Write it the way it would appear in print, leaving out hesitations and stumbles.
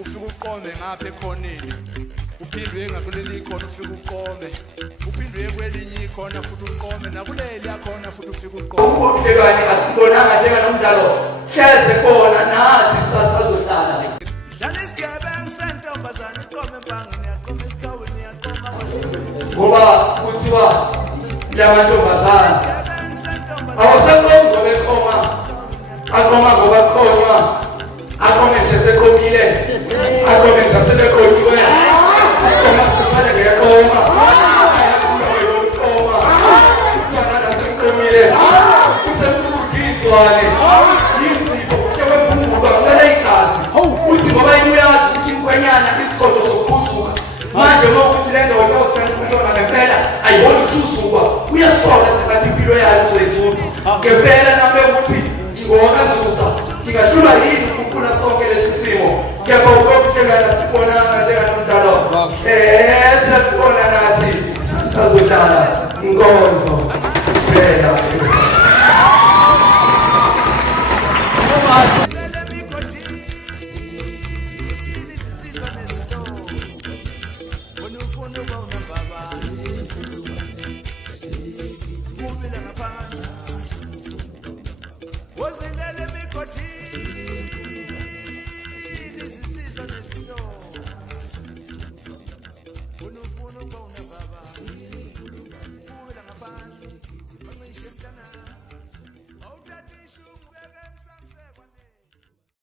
ufike uqome ngapha ekhoneni uphindwe ngakuleli khona ufike uqome uphindwe kwelinye ikhona futhi uqome nakuleli yakhona futhi ufike uqome ubudlelwane asibonanga njenganomdlalo hleze khona nathi sasazohlala dlala isigebengu sentombazane iqome empangeni yaqoma esikhaweni yaqoma ngoba kuthiwa lamantombazane